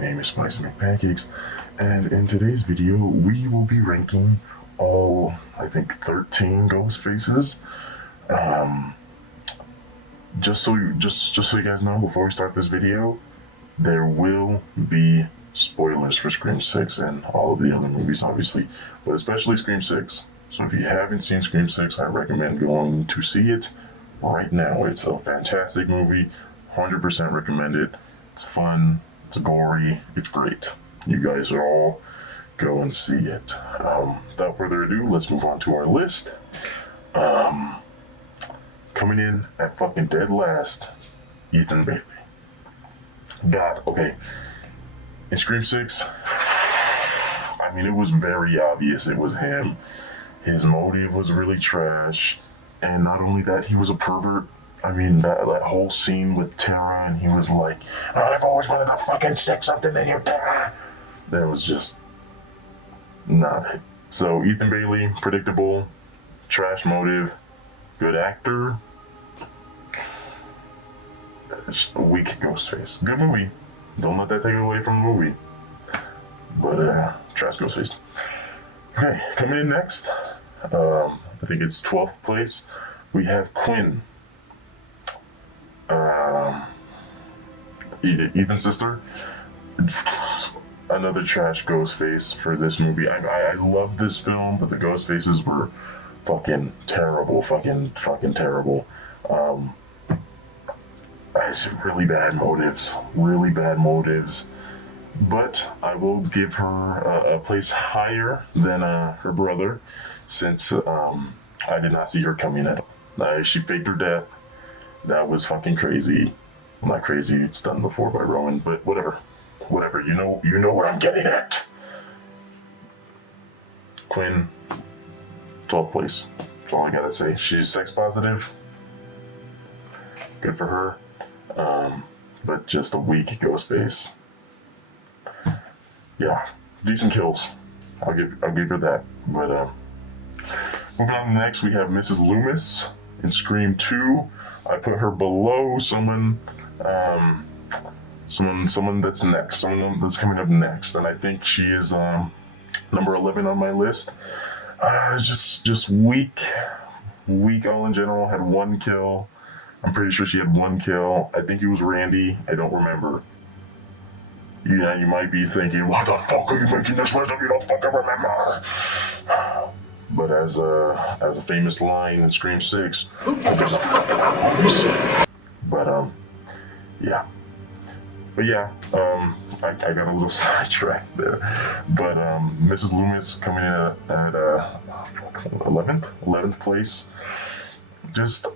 name is Spicy McPancakes, and in today's video, we will be ranking all, I think, 13 ghost faces. Just so you guys know, before we start this video, there will be spoilers for Scream 6 and all of the other movies, obviously, but especially Scream 6. So if you haven't seen Scream 6, I recommend going to see it right now. It's a fantastic movie, 100% recommend it. It's fun, it's gory, it's great. You guys are all go and see it. Without further ado, let's move on to our list. Coming in at fucking dead last, Ethan Bailey. God, okay. In Scream 6, I mean, it was very obvious it was him. His motive was really trash. And not only that, he was a pervert. I mean, that whole scene with Tara, and he was like, oh, I've always wanted to fucking stick something in you, Tara. That was just not it. So, Ethan Bailey, predictable, trash motive, good actor, weak Ghostface. Good movie. Don't let that take away from the movie. But, trash Ghostface. Okay, coming in next, I think it's 12th place, we have Quinn. Ethan's sister. Another trash ghost face for this movie. I love this film, but the ghost faces were fucking terrible. Fucking terrible. It's really bad motives. But I will give her a place higher than her brother, since I did not see her coming at all. She faked her death. That was fucking crazy. Not crazy, it's done before by Rowan, but whatever. You know what I'm getting at. Quinn, 12th place. That's all I gotta say. She's sex positive. Good for her. But just a weak ghost face. Yeah, decent kills. I'll give her that. But moving on to next, we have Mrs. Loomis in Scream 2. I put her below someone that's next, someone that's coming up next, and I think she is number 11 on my list. Just weak all in general. Had one kill. I'm pretty sure she had one kill. I think it was Randy. I don't remember. Yeah, you might be thinking, why the fuck are you making this list if you don't fucking remember? But as a famous line in Scream 6, who gives a fuck about movies? But yeah. But yeah, I got a little sidetracked there. But Mrs. Loomis coming in at 11th place. Just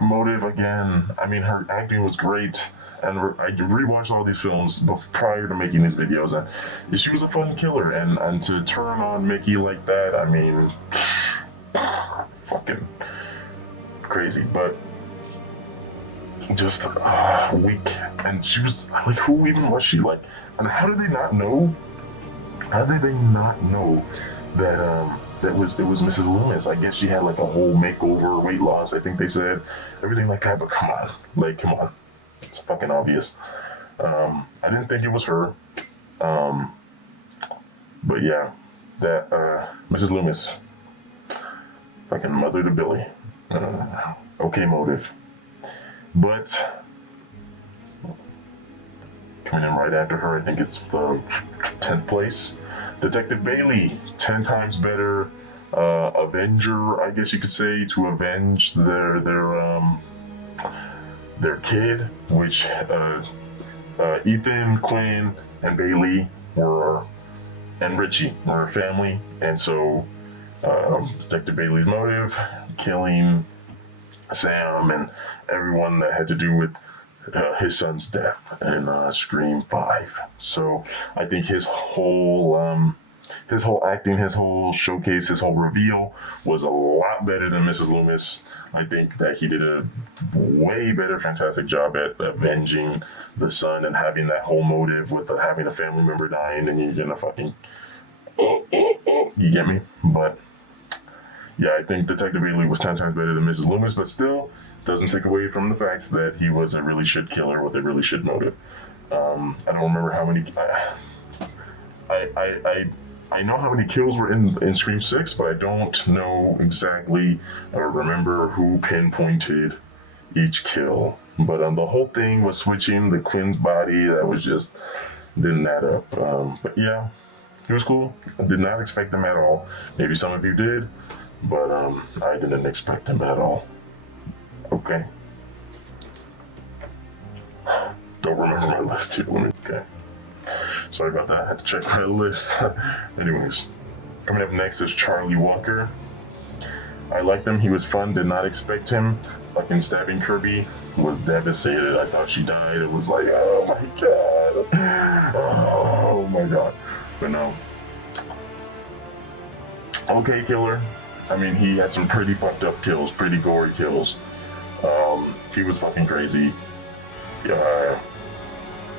motive again. I mean, her acting was great. And I rewatched all these films prior to making these videos, and she was a fun killer. And to turn on Mickey like that, I mean, fucking crazy. But just weak. And she was like, who even was she? Like, and how did they not know? How did they not know that it was Mrs. Loomis? I guess she had like a whole makeover, weight loss. I think they said everything like that. But come on. It's fucking obvious. I didn't think it was her. But yeah, that Mrs. Loomis, fucking mother to Billy. Okay motive. But coming in right after her, I think it's the 10th place, Detective Bailey. 10 times better avenger, I guess you could say, to avenge their kid, which Ethan, Quinn, and Bailey and Richie were a family, and so Detective Bailey's motive, killing Sam and everyone that had to do with his son's death in Scream 5. So I think his whole acting, his whole showcase, his whole reveal was a lot better than Mrs. Loomis. I think that he did a way better, fantastic job at avenging the son and having that whole motive with having a family member dying, and you're gonna fucking, you get me? But yeah, I think Detective Bailey was 10 times better than Mrs. Loomis, but still doesn't take away from the fact that he was a really shit killer with a really shit motive. I don't remember how many. I know how many kills were in Scream 6, but I don't know exactly or remember who pinpointed each kill. But the whole thing was switching the Quinn's body. That was just didn't add up. But yeah, it was cool. I did not expect them at all. Maybe some of you did, but I didn't expect them at all. Okay. Don't remember my list here. Okay. Sorry about that. I had to check my list. Anyways, coming up next is Charlie Walker. I liked him. He was fun. Did not expect him. Fucking stabbing Kirby. Was devastated. I thought she died. It was like, oh my god. Oh my god. But no. Okay, killer. I mean, he had some pretty fucked up kills. Pretty gory kills. He was fucking crazy.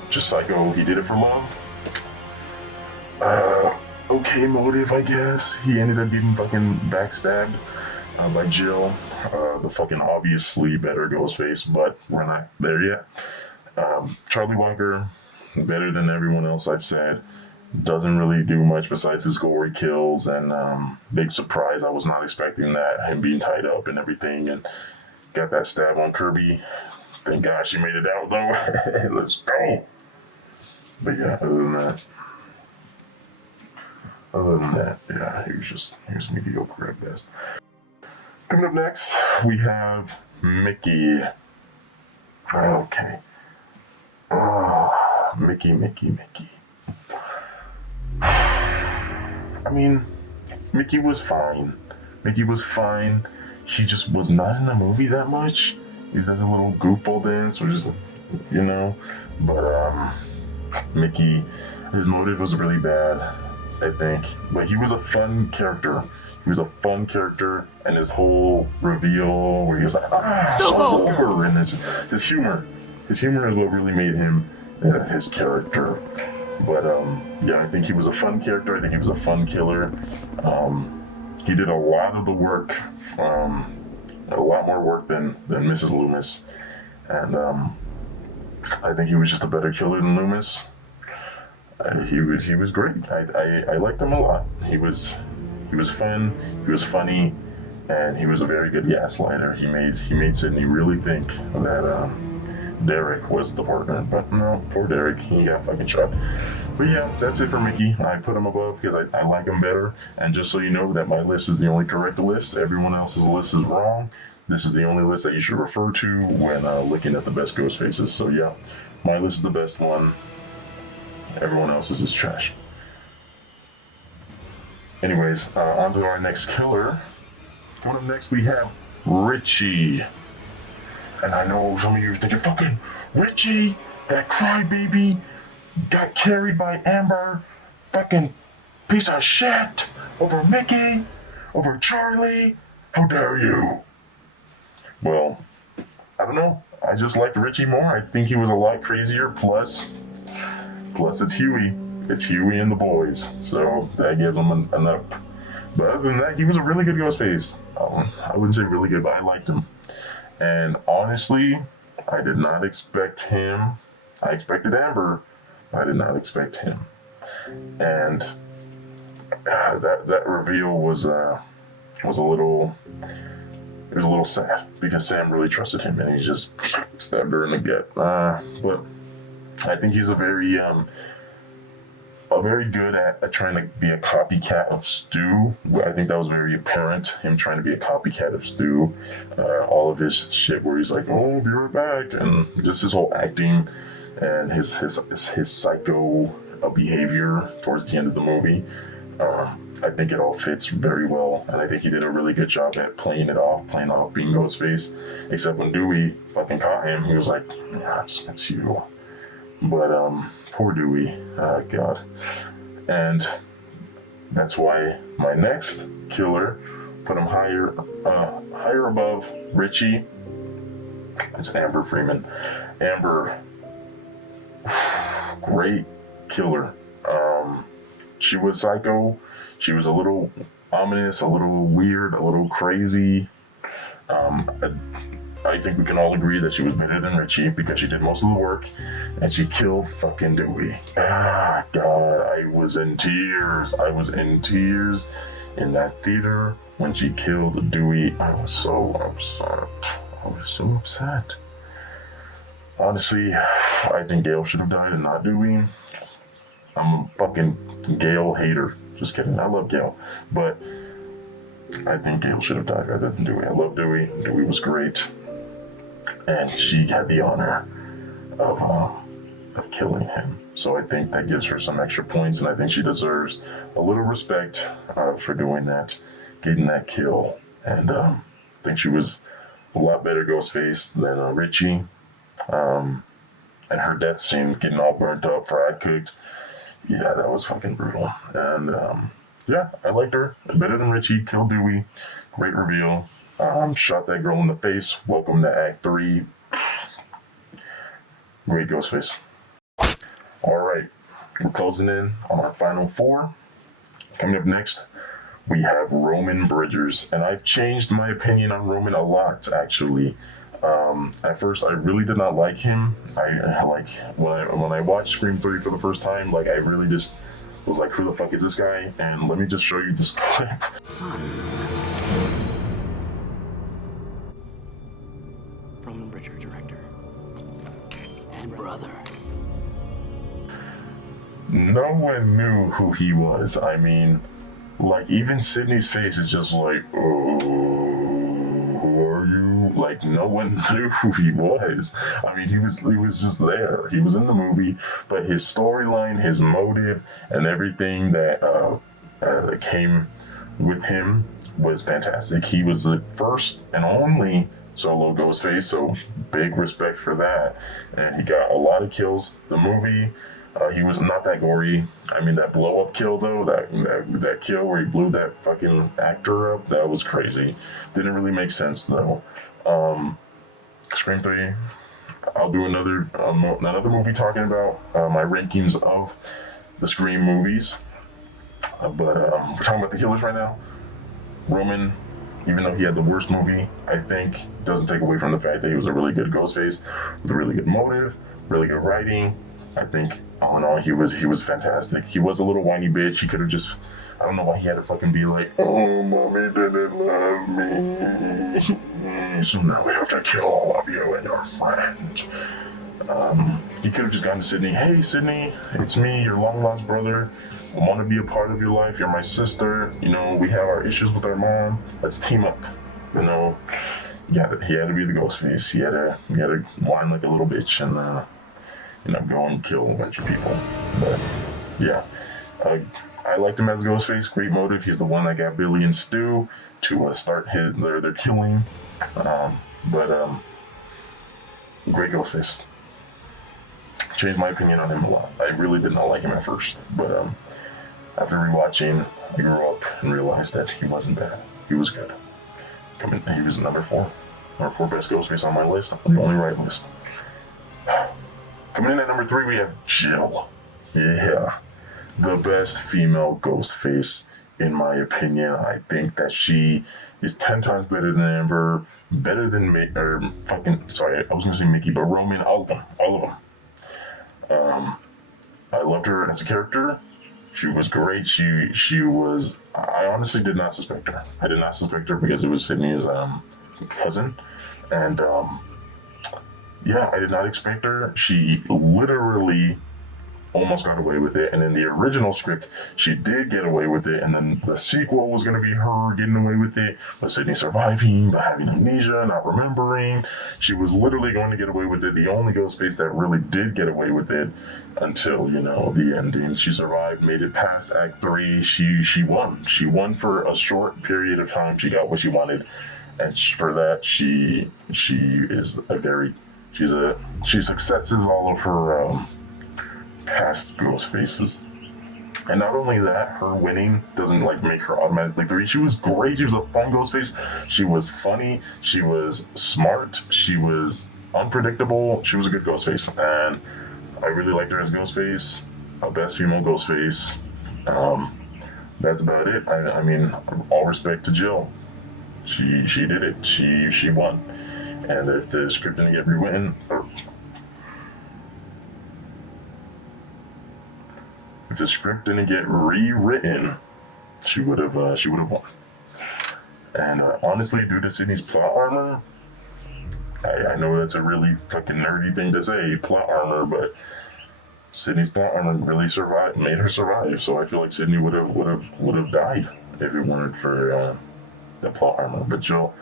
Just psycho. He did it for love. Okay motive, I guess. He ended up getting fucking backstabbed by Jill, the fucking obviously better Ghostface, but we're not there yet. Charlie Walker, better than everyone else I've said. Doesn't really do much besides his gory kills, and big surprise. I was not expecting that, him being tied up and everything, and got that stab on Kirby. Thank God she made it out though. Let's go. But yeah, other than that, yeah, he was mediocre at best. Coming up next, we have Mickey. Okay. Oh, Mickey. I mean, Mickey was fine. He just was not in the movie that much. He does a little goofball dance, which is, but Mickey, his motive was really bad, I think. But he was a fun character. And his whole reveal where he was like, so over, and his humor is what really made him his character. But yeah, I think he was a fun character. I think he was a fun killer. He did a lot of the work, a lot more work than Mrs. Loomis, and I think he was just a better killer than Loomis. He was great. I liked him a lot. He was fun. He was funny, and he was a very good gaslighter. He made Sidney really think that Derek was the partner, but no, poor Derek. He got fucking shot. But yeah, that's it for Mickey. I put him above because I like him better. And just so you know that my list is the only correct list. Everyone else's list is wrong. This is the only list that you should refer to when looking at the best ghost faces. So yeah, my list is the best one. Everyone else's is trash. Anyways, on to our next killer. Coming up next, we have Richie. And I know some of you are thinking, fucking Richie, that crybaby, got carried by Amber, fucking piece of shit, over Mickey, over Charlie. How dare you? Well, I don't know. I just liked Richie more. I think he was a lot crazier. Plus it's Huey. It's Huey and the boys. So that gives him an up. But other than that, he was a really good Ghostface. I wouldn't say really good, but I liked him. And honestly, I did not expect him. I expected Amber. I did not expect him. And that reveal was a little sad because Sam really trusted him and he just stabbed her in the gut. But I think he's a very good at trying to be a copycat of Stu. I think that was very apparent, him trying to be a copycat of Stu. All of his shit where he's like, oh, I'll be right back, and just his whole acting and his psycho behavior towards the end of the movie. I think it all fits very well, and I think he did a really good job at playing off being Ghostface, except when Dewey fucking caught him, he was like, yeah, it's you. But, poor Dewey, God. And that's why my next killer, put him higher above Richie, it's Amber Freeman. Amber, great killer. She was psycho. She was a little ominous, a little weird, a little crazy. I think we can all agree that she was better than Richie because she did most of the work and she killed fucking Dewey. Ah, God, I was in tears. I was in tears in that theater when she killed Dewey. I was so upset. I was so upset. Honestly, I think Gale should have died and not Dewey. I'm a fucking Gale hater. Just kidding. I love Gale. But I think Gale should have died rather than Dewey. I love Dewey. Dewey was great. And she had the honor of killing him. So I think that gives her some extra points, and I think she deserves a little respect for doing that, getting that kill. And I think she was a lot better Ghostface than Richie. And her death scene, getting all burnt up, fried, cooked. Yeah, that was fucking brutal. And yeah, I liked her. Better than Richie. Killed Dewey. Great reveal. Shot that girl in the face. Welcome to Act 3. Great Ghostface. Alright, we're closing in on our final 4. Coming up next, we have Roman Bridgers. And I've changed my opinion on Roman a lot, actually. At first, I really did not like him. I like when I watched Scream 3 for the first time, like I really just was like, who the fuck is this guy? And let me just show you this clip. Roman Bridger, director. And brother. No one knew who he was. I mean, like even Sydney's face is just like, oh, who are you? Like no one knew who he was. I mean, he was just there. He was in the movie, but his storyline, his motive, and everything that came with him was fantastic. He was the first and only solo Ghostface, so big respect for that. And he got a lot of kills. The movie, he was not that gory. I mean, that blow up kill though, that kill where he blew that fucking actor up, that was crazy. Didn't really make sense though. Scream 3, I'll do another movie talking about my rankings of the Scream movies. But we're talking about the killers right now. Roman, even though he had the worst movie, I think doesn't take away from the fact that he was a really good Ghostface with a really good motive, really good writing. I think all in all he was fantastic. He was a little whiny bitch. He could have just, I don't know why he had to fucking be like, oh, mommy didn't love me, so now we have to kill all of you and your friends. He could have just gone to Sydney. Hey, Sydney, it's me, your long-lost brother. I want to be a part of your life. You're my sister. You know, we have our issues with our mom. Let's team up. You know, he had to be the Ghostface. He had to whine like a little bitch and, go and kill a bunch of people. But, yeah. I liked him as Ghostface. Great motive. He's the one that got Billy and Stu to start their killing. Great Ghostface. Changed my opinion on him a lot. I really did not like him at first, but after rewatching, I grew up and realized that he wasn't bad. He was good. He was number 4 best Ghostface on my list, on the only right list. Coming in at number 3, we have Jill. Yeah, the best female Ghostface in my opinion. I think that she is 10 times better than Amber, better than I was gonna say Mickey, but Roman, all of them. I loved her as a character. She was great. She was. I honestly did not suspect her. I did not suspect her because it was Sydney's cousin, and I did not expect her. She literally almost got away with it, and in the original script, she did get away with it, and then the sequel was going to be her getting away with it, but Sydney surviving, but having amnesia, not remembering. She was literally going to get away with it. The only Ghostface that really did get away with it until, the ending. She survived, made it past Act 3. She won. She won for a short period of time. She got what she wanted, and for that, she successes all of her past Ghostfaces. And not only that, her winning doesn't make her automatically 3. She was great. She was a fun Ghostface. She was funny. She was smart. She was unpredictable. She was a good Ghostface, and I really liked her as Ghostface. Best female Ghostface. That's about it. I mean, all respect to Jill. She did it. She won. And if the script didn't get rewritten, if the script didn't get rewritten, she would have won. And honestly, due to Sydney's plot armor, I know that's a really fucking nerdy thing to say, plot armor, but Sydney's plot armor really made her survive. So I feel like Sydney would have died if it weren't for the plot armor. But Jill,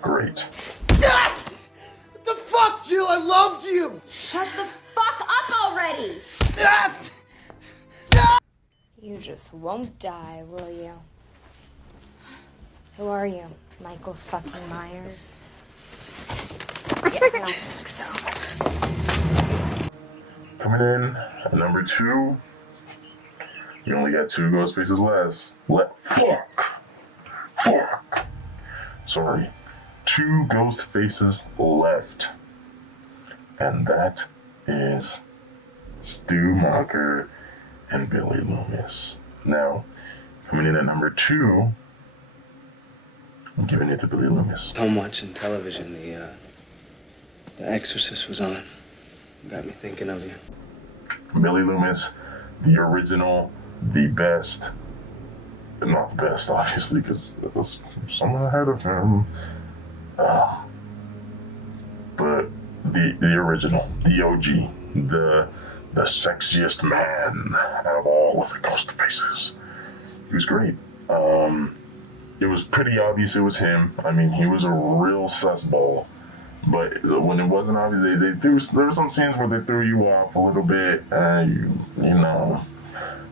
great. What the fuck, Jill? I loved you. Shut the fuck up already! You just won't die, will you? Who are you? Michael fucking Myers? Yeah, I don't think so. Coming in at number 2. You only got 2 ghost faces left. Fuck. Sorry. 2 ghost faces left. And that is Stu Macher and Billy Loomis. Now, coming in at number 2, I'm giving it to Billy Loomis. I'm watching television. The Exorcist was on. Got me thinking of you. Billy Loomis, the original, the best. Not the best, obviously, because it was someone ahead of him. But the original, the OG, the sexiest man out of all of the ghost faces. He was great. It was pretty obvious it was him. I mean, he was a real sussball. But when it wasn't obvious, there were some scenes where they threw you off a little bit, you know.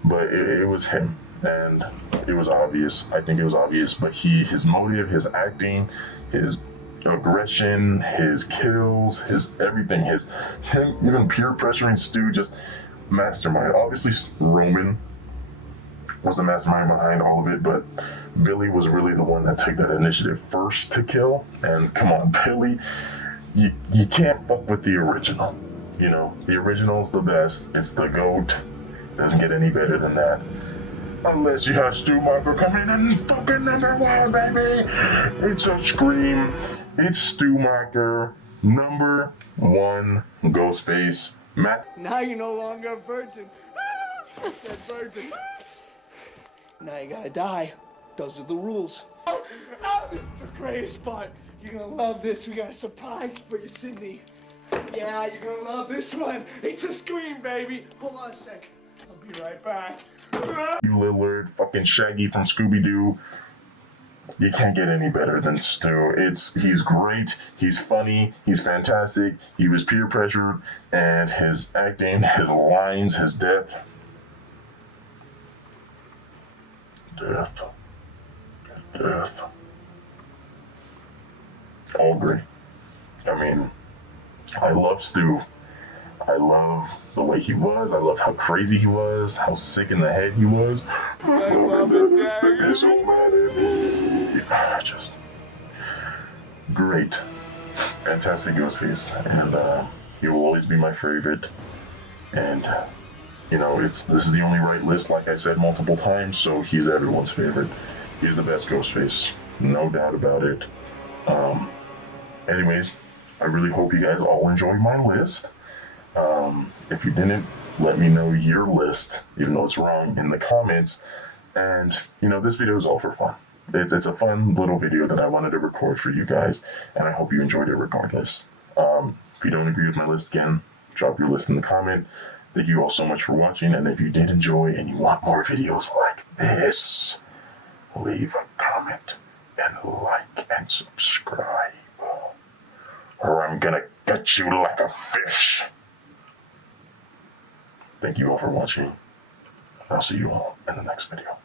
But it was him, and it was obvious. I think it was obvious. But his motive, his acting, his aggression, his kills, his everything, him even peer pressuring Stu, just mastermind. Obviously, Roman was the mastermind behind all of it, but Billy was really the one that took that initiative first to kill. And come on, Billy, you can't fuck with the original. You know, the original's the best. It's the GOAT. Doesn't get any better than that. Unless you have Stu Macher come in and fucking number 1, baby. It's a scream. It's Stu Macher, number 1 Ghostface. Matt. Now you're no longer a virgin. That virgin. Now you gotta die. Those are the rules. Oh, this is the greatest part. You're gonna love this. We got a surprise for you, Sydney. Yeah, you're gonna love this one. It's a scream, baby. Hold on a sec. I'll be right back. You Lillard, fucking Shaggy from Scooby-Doo. You can't get any better than Stu. He's great, he's funny, he's fantastic, he was peer pressured, and his acting, his lines, his death. All great. I mean, I love Stu. I love the way he was. I love how crazy he was, how sick in the head he was. I love it, Daddy. So mad at me. Just great. Fantastic Ghostface. And he will always be my favorite. And, you know, this is the only right list, like I said multiple times, so he's everyone's favorite. He's the best Ghostface. No doubt about it. Anyways, I really hope you guys all enjoyed my list. If you didn't, let me know your list, even though it's wrong, in the comments. And, you know, this video is all for fun. It's a fun little video that I wanted to record for you guys, and I hope you enjoyed it regardless. If you don't agree with my list, again, drop your list in the comment. Thank you all so much for watching, and if you did enjoy and you want more videos like this, leave a comment and like and subscribe, or I'm gonna gut you like a fish. Thank you all for watching. I'll see you all in the next video.